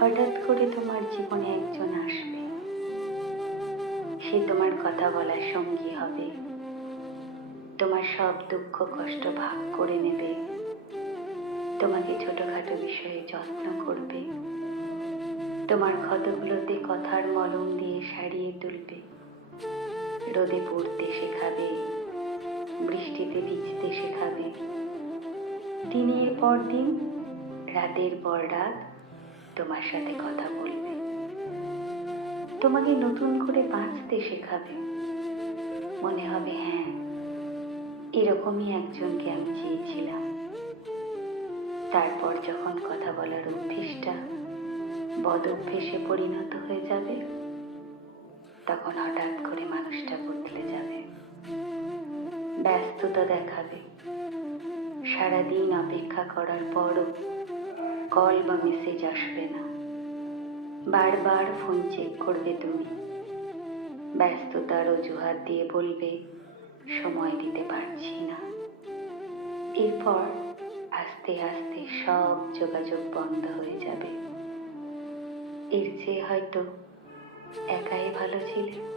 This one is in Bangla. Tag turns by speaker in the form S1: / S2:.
S1: হঠাৎ করে তোমার জীবনে একজন আসবে। সে তোমার কথা বলার সঙ্গী হবে। তোমার সব দুঃখ, কষ্ট ভাগ করে নেবে। তোমাকে ছোটখাটো বিষয়ে যত্ন করবে। তোমার ক্ষতগুলোতে কথার মলম দিয়ে সারিয়ে তুলবে। রোদে পড়তে শেখাবে। বৃষ্টিতে ভিজতে শেখাবে। দিনের পর দিন, রাতের পর রাত তোমার সাথে কথা বলবে। তোমাকে নতুন করে বাঁচতে শেখাবে। মনে হবে হ্যাঁ এরকমই একজনকে আমি চেয়েছিলাম। তারপর যখন কথা বলার অভ্যেসটা বদ অভ্যেসে পরিণত হয়ে যাবে, তখন হঠাৎ করে মানুষটা বদলে যাবে। ব্যস্ততা দেখাবে। সারাদিন অপেক্ষা করার পরও কল বা মেসেজ আসবে না। বারবার ফোন চেক করবে তুমি। ব্যস্ততার অজুহাত দিয়ে বলবে, সময় দিতে পারছি না। এরপর আস্তে আস্তে সব যোগাযোগ বন্ধ হয়ে যাবে। এর চেয়ে হয়তো একাই ভালো ছিলে।